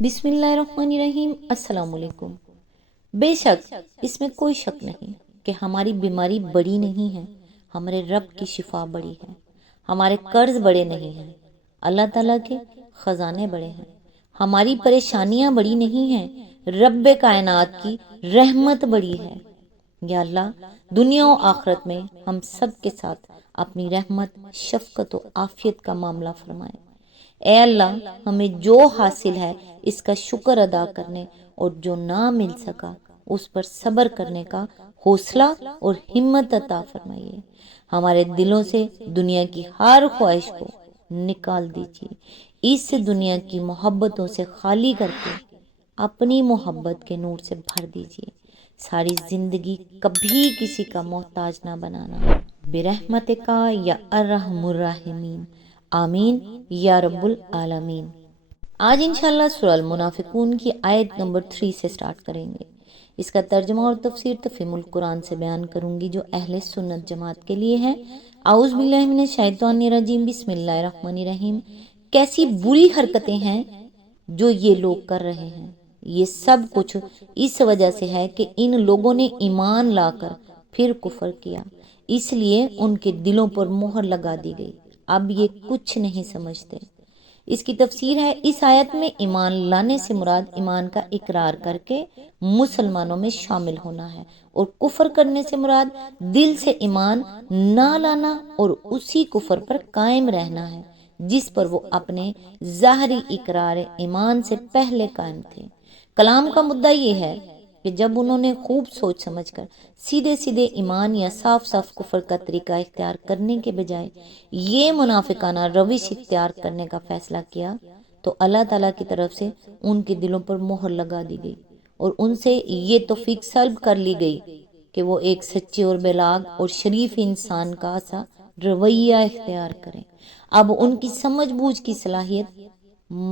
بسم اللہ الرحمن الرحیم۔ السلام علیکم۔ بے شک اس میں کوئی شک نہیں کہ ہماری بیماری بڑی نہیں ہے، ہمارے رب کی شفا بڑی ہے، ہمارے قرض بڑے نہیں ہیں، اللہ تعالیٰ کے خزانے بڑے ہیں، ہماری پریشانیاں بڑی نہیں ہیں، رب کائنات کی رحمت بڑی ہے۔ یا اللہ دنیا و آخرت میں ہم سب کے ساتھ اپنی رحمت، شفقت و عافیت کا معاملہ فرمائے۔ اے اللہ ہمیں جو حاصل ہے اس کا شکر ادا کرنے اور جو نہ مل سکا اس پر صبر کرنے کا حوصلہ اور ہمت عطا فرمائیے۔ ہمارے دلوں سے دنیا کی ہر خواہش کو نکال دیجیے، اس دنیا کی محبتوں سے خالی کر کے اپنی محبت کے نور سے بھر دیجیے۔ ساری زندگی کبھی کسی کا محتاج نہ بنانا، برحمتک یا ارحم الراحمین، آمین یا رب العالمین۔ آج انشاءاللہ سورہ المنافقون کی آیت نمبر 3 سے سٹارٹ کریں گے۔ اس کا ترجمہ اور تفسیر تفہیم القرآن سے بیان کروں گی جو اہل سنت جماعت کے لیے ہے۔ اعوذ باللہ من الشیطان الرجیم، بسم اللہ الرحمن الرحیم۔ کیسی بری حرکتیں ہیں جو یہ لوگ کر رہے ہیں، یہ سب کچھ اس وجہ سے ہے کہ ان لوگوں نے ایمان لا کر پھر کفر کیا، اس لیے ان کے دلوں پر مہر لگا دی گئی، اب یہ کچھ نہیں سمجھتے۔ اس کی تفسیر ہے، اس آیت میں ایمان لانے سے مراد ایمان کا اقرار کر کے مسلمانوں میں شامل ہونا ہے، اور کفر کرنے سے مراد دل سے ایمان نہ لانا اور اسی کفر پر قائم رہنا ہے جس پر وہ اپنے ظاہری اقرار ایمان سے پہلے قائم تھے۔ کلام کا مدعا یہ ہے کہ جب انہوں نے خوب سوچ سمجھ کر سیدھے سیدھے ایمان یا صاف صاف کفر کا طریقہ اختیار کرنے کے بجائے یہ منافقانہ روش اختیار کرنے کا فیصلہ کیا تو اللہ تعالیٰ کی طرف سے ان کے دلوں پر مہر لگا دی گئی اور ان سے یہ توفیق سلب کر لی گئی کہ وہ ایک سچے اور بلاغ اور شریف انسان کا سا رویہ اختیار کریں۔ اب ان کی سمجھ بوجھ کی صلاحیت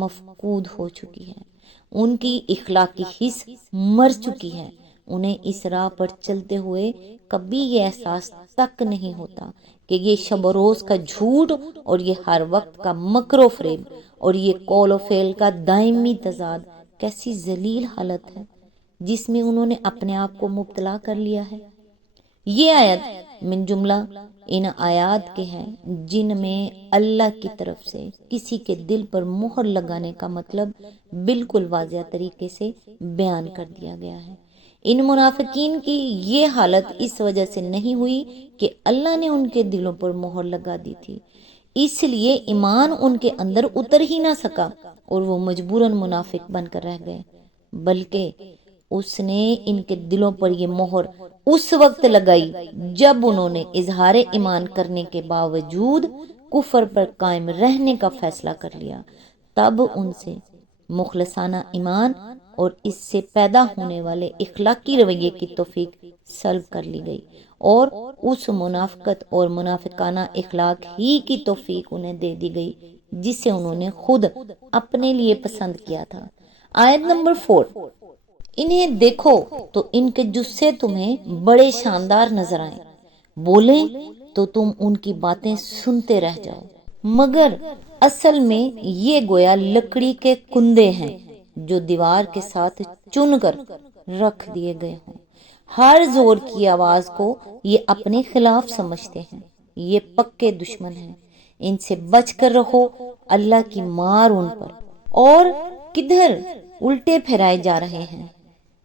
مفقود ہو چکی ہے، ان کی اخلاقی حس مر چکی ہے، انہیں اس راہ پر چلتے ہوئے کبھی یہ احساس تک نہیں ہوتا کہ یہ شب و روز کا جھوٹ اور یہ ہر وقت کا مکر و فریب اور یہ قول و فعل کا دائمی تضاد کیسی ذلیل حالت ہے جس میں انہوں نے اپنے آپ کو مبتلا کر لیا ہے۔ یہ آیت من جملہ ان آیات کے ہیں جن میں اللہ کی طرف سے کسی کے دل پر مہر لگانے کا مطلب بالکل واضح طریقے سے بیان کر دیا گیا ہے۔ ان منافقین کی یہ حالت اس وجہ سے نہیں ہوئی کہ اللہ نے ان کے دلوں پر مہر لگا دی تھی، اس لیے ایمان ان کے اندر اتر ہی نہ سکا اور وہ مجبوراً منافق بن کر رہ گئے، بلکہ اس نے ان کے دلوں پر یہ مہر اس وقت لگائی جب انہوں نے اظہار ایمان کرنے کے باوجود کفر پر قائم رہنے کا فیصلہ کر لیا، تب ان سے مخلصانہ ایمان اور اس سے پیدا ہونے والے اخلاقی رویے کی توفیق سلب کر لی گئی اور اس منافقت اور منافقانہ اخلاق ہی کی توفیق انہیں دے دی گئی جسے انہوں نے خود اپنے لیے پسند کیا تھا۔ آیت نمبر 4، انہیں دیکھو تو ان کے جسے تمہیں بڑے شاندار نظر آئیں، بولیں تو تم ان کی باتیں سنتے رہ جاؤ، مگر اصل میں یہ گویا لکڑی کے کندے ہیں جو دیوار کے ساتھ چن کر رکھ دیے گئے ہوں۔ ہر زور کی آواز کو یہ اپنے خلاف سمجھتے ہیں، یہ پکے دشمن ہیں، ان سے بچ کر رہو، اللہ کی مار ان پر، اور کدھر الٹے پھرائے جا رہے ہیں۔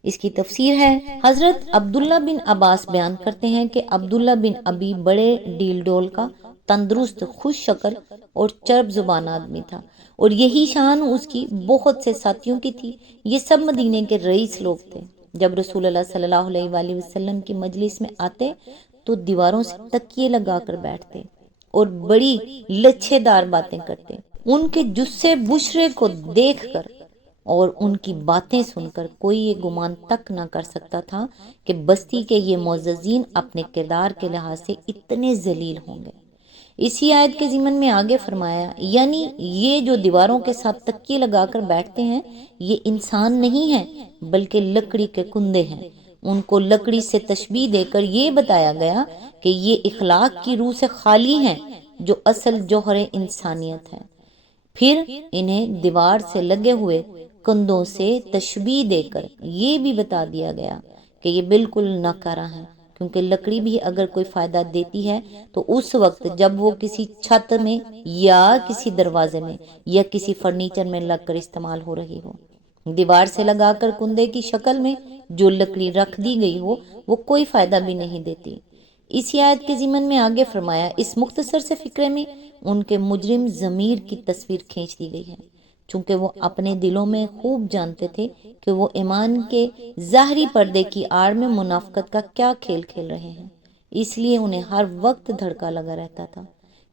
اس کی تفسیر ہے، حضرت عبداللہ بن عباس بیان کرتے ہیں کہ عبداللہ بن ابی بڑے ڈیل ڈول کا تندرست، خوش شکل اور چرب زبان آدمی تھا، اور یہی شان اس کی بہت سے ساتھیوں کی تھی۔ یہ سب مدینے کے رئیس لوگ تھے۔ جب رسول اللہ صلی اللہ علیہ وآلہ وسلم کی مجلس میں آتے تو دیواروں سے تکیے لگا کر بیٹھتے اور بڑی لچھے دار باتیں کرتے۔ ان کے جسے بشرے کو دیکھ کر اور ان کی باتیں سن کر کوئی یہ گمان تک نہ کر سکتا تھا کہ بستی کے یہ معززین اپنے کردار کے لحاظ سے اتنے ذلیل ہوں گے۔ اسی آیت کے ضمن میں آگے فرمایا، یعنی یہ جو دیواروں کے ساتھ تکیے لگا کر بیٹھتے ہیں یہ انسان نہیں ہیں بلکہ لکڑی کے کندے ہیں۔ ان کو لکڑی سے تشبیہ دے کر یہ بتایا گیا کہ یہ اخلاق کی روح سے خالی ہیں جو اصل جوہر انسانیت ہے۔ پھر انہیں دیوار سے لگے ہوئے کندھوں سے تشبیہ دے کر یہ بھی بتا دیا گیا کہ یہ بالکل ناکارہ ہے، کیونکہ لکڑی بھی اگر کوئی فائدہ دیتی ہے تو اس وقت جب وہ کسی چھت میں یا کسی دروازے میں یا کسی فرنیچر میں لگ کر استعمال ہو رہی ہو۔ دیوار سے لگا کر کندھے کی شکل میں جو لکڑی رکھ دی گئی ہو وہ کوئی فائدہ بھی نہیں دیتی۔ اسی آیت کے ضمن میں آگے فرمایا، اس مختصر سے فقرے میں ان کے مجرم ضمیر کی تصویر کھینچ دی گئی ہے، چونکہ وہ اپنے دلوں میں خوب جانتے تھے کہ وہ ایمان کے ظاہری پردے کی آڑ میں منافقت کا کیا کھیل کھیل رہے ہیں، اس لیے انہیں ہر وقت دھڑکا لگا رہتا تھا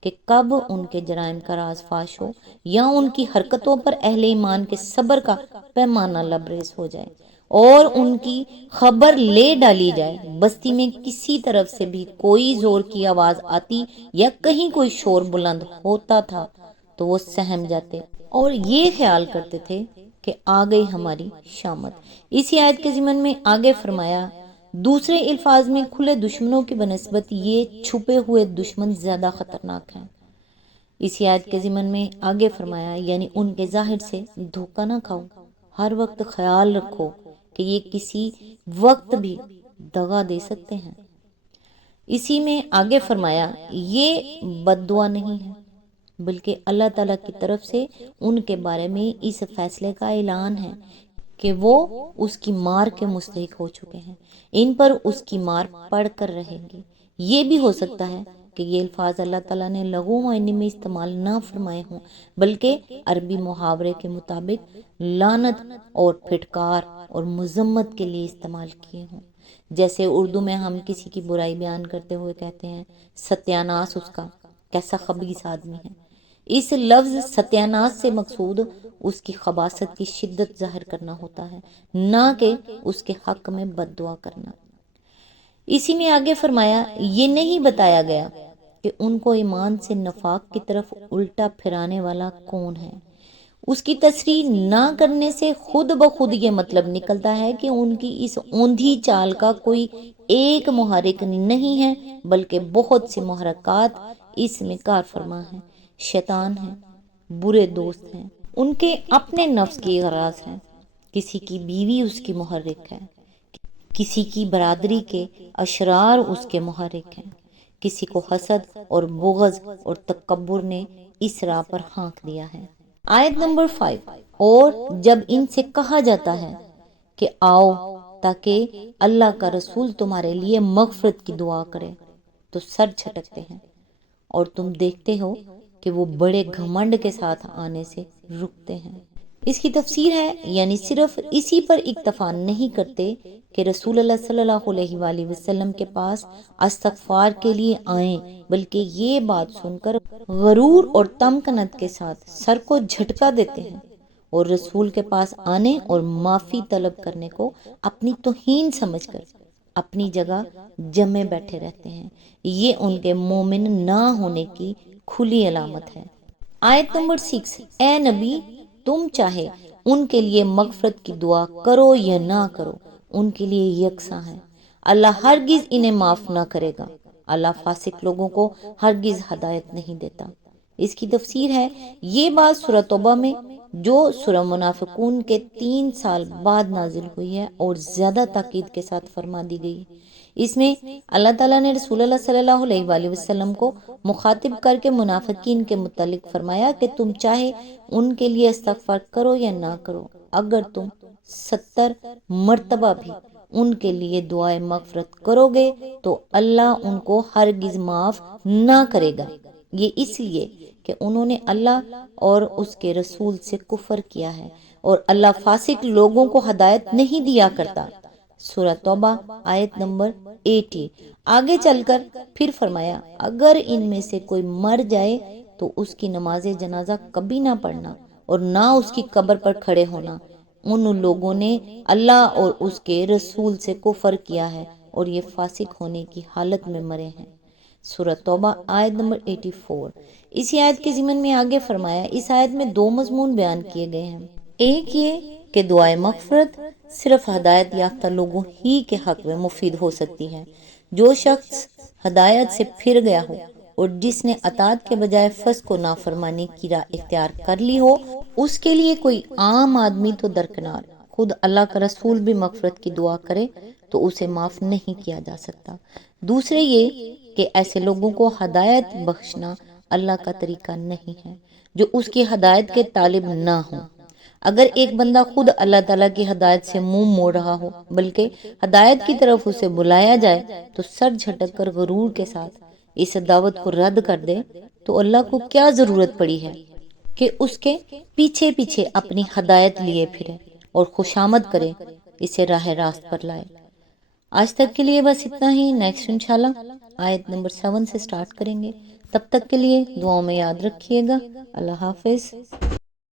کہ کب ان کے جرائم کا راز فاش ہو یا ان کی حرکتوں پر اہل ایمان کے صبر کا پیمانہ لبریز ہو جائے اور ان کی خبر لے ڈالی جائے۔ بستی میں کسی طرف سے بھی کوئی زور کی آواز آتی یا کہیں کوئی شور بلند ہوتا تھا تو وہ سہم جاتے اور یہ خیال کرتے تھے کہ آ گئی ہماری شامت۔ اسی آیت کے ضمن میں آگے فرمایا، دوسرے الفاظ میں کھلے دشمنوں کی بنسبت یہ چھپے ہوئے دشمن زیادہ خطرناک ہیں۔ اسی آیت کے ضمن میں آگے فرمایا، یعنی ان کے ظاہر سے دھوکہ نہ کھاؤ، ہر وقت خیال رکھو کہ یہ کسی وقت بھی دغا دے سکتے ہیں۔ اسی میں آگے فرمایا، یہ بد دعا نہیں ہے بلکہ اللہ تعالیٰ کی طرف سے ان کے بارے میں اس فیصلے کا اعلان ہے کہ وہ اس کی مار کے مستحق ہو چکے ہیں، ان پر اس کی مار پڑ کر رہیں گی۔ یہ بھی ہو سکتا ہے کہ یہ الفاظ اللہ تعالیٰ نے لغو معنی میں استعمال نہ فرمائے ہوں بلکہ عربی محاورے کے مطابق لعنت اور پھٹکار اور مذمت کے لیے استعمال کیے ہوں، جیسے اردو میں ہم کسی کی برائی بیان کرتے ہوئے کہتے ہیں ستیاناس اس کا، کیسا خبیث آدمی ہے۔ اس لفظ ستیاناس سے مقصود اس کی خباثت کی شدت ظاہر کرنا ہوتا ہے، نہ کہ اس کے حق میں بد دعا کرنا۔ اسی میں آگے فرمایا، یہ نہیں بتایا گیا کہ ان کو ایمان سے نفاق کی طرف الٹا پھرانے والا کون ہے۔ اس کی تصریح نہ کرنے سے خود بخود یہ مطلب نکلتا ہے کہ ان کی اس اوندھی چال کا کوئی ایک محرک نہیں ہے بلکہ بہت سی محرکات اس میں کار فرما ہیں۔ شیطان ہیں، برے دوست ہیں، ان کے اپنے نفس کی غراض ہیں، کسی کی بیوی اس کی محرک ہے، کسی کی برادری کے اشرار اس کے محرک ہیں، کسی کو حسد اور بغض اور تکبر نے اس راہ پر ہانک دیا ہے۔ آیت نمبر 5، اور جب ان سے کہا جاتا ہے کہ آؤ تاکہ اللہ کا رسول تمہارے لیے مغفرت کی دعا کرے تو سر جھٹکتے ہیں اور تم دیکھتے ہو کہ وہ بڑے گھمنڈ کے ساتھ آنے سے رکتے ہیں۔ اس کی تفسیر ہے، یعنی صرف اسی پر اکتفا نہیں کرتے کہ رسول اللہ صلی اللہ علیہ وآلہ وسلم کے پاس استغفار کے لیے آئیں، بلکہ یہ بات سن کر غرور اور تمکنت کے ساتھ سر کو جھٹکا دیتے ہیں اور رسول کے پاس آنے اور معافی طلب کرنے کو اپنی توہین سمجھ کر اپنی جگہ جمے بیٹھے رہتے ہیں۔ یہ ان کے مومن نہ ہونے کی کھلی علامت ہے۔ آیت نمبر 6، اے نبی تم چاہے ان کے لیے مغفرت کی دعا کرو یا نہ کرو، ان کے لیے یکساں ہے، اللہ ہرگز انہیں معاف نہ کرے گا، اللہ فاسق لوگوں کو ہرگز ہدایت نہیں دیتا۔ اس کی تفسیر ہے، یہ بات سورہ توبہ میں جو سورہ منافقون کے 3 سال بعد نازل ہوئی ہے اور زیادہ تاکید کے ساتھ فرما دی گئی۔ اس میں اللہ تعالیٰ نے رسول اللہ صلی اللہ علیہ وآلہ وسلم کو مخاطب کر کے منافقین کے متعلق فرمایا کہ تم چاہے ان کے لیے استغفار کرو یا نہ کرو، اگر تم 70 مرتبہ بھی ان کے لیے دعائے مغفرت کرو گے تو اللہ ان کو ہرگز معاف نہ کرے گا۔ یہ اس لیے کہ انہوں نے اللہ اور اس کے رسول سے کفر کیا ہے اور اللہ فاسق لوگوں کو ہدایت نہیں دیا کرتا۔ سورہ توبہ آیت نمبر 80۔ آگے چل کر پھر فرمایا، اگر ان میں سے کوئی مر جائے تو اس کی نماز جنازہ کبھی نہ پڑھنا اور نہ اس کی قبر پر کھڑے ہونا، ان لوگوں نے اللہ اور اس کے رسول سے کفر کیا ہے اور یہ فاسق ہونے کی حالت میں مرے ہیں۔ سورہ توبہ آیت نمبر 84۔ اسی آیت کے ضمن میں آگے فرمایا، اس آیت میں 2 مضمون بیان کیے گئے ہیں۔ ایک یہ کہ دعائے مغفرت صرف ہدایت یافتہ لوگوں ہی کے حق میں مفید ہو سکتی ہے۔ جو شخص ہدایت سے پھر گیا ہو اور جس نے اطاعت کے بجائے فسق و نافرمانی کی راہ اختیار کر لی ہو، اس کے لیے کوئی عام آدمی تو درکنار، خود اللہ کا رسول بھی مغفرت کی دعا کرے تو اسے معاف نہیں کیا جا سکتا۔ دوسرے یہ کہ ایسے لوگوں کو ہدایت بخشنا اللہ کا طریقہ نہیں ہے جو اس کی ہدایت کے طالب نہ ہوں۔ اگر ایک بندہ خود اللہ تعالیٰ کی ہدایت سے منہ موڑ رہا ہو بلکہ ہدایت کی طرف اسے بلایا جائے تو سر جھٹک کر غرور کے ساتھ اس دعوت کو رد کر دے تو اللہ کو کیا ضرورت پڑی ہے کہ اس کے پیچھے پیچھے اپنی ہدایت لیے پھرے اور خوشامد کرے، اسے راہ راست پر لائے۔ آج تک کے لیے بس اتنا ہی، نیکسٹ انشاءاللہ آیت نمبر 7 سے سٹارٹ کریں گے۔ تب تک کے لیے دعاؤں میں یاد رکھیے گا۔ اللہ حافظ۔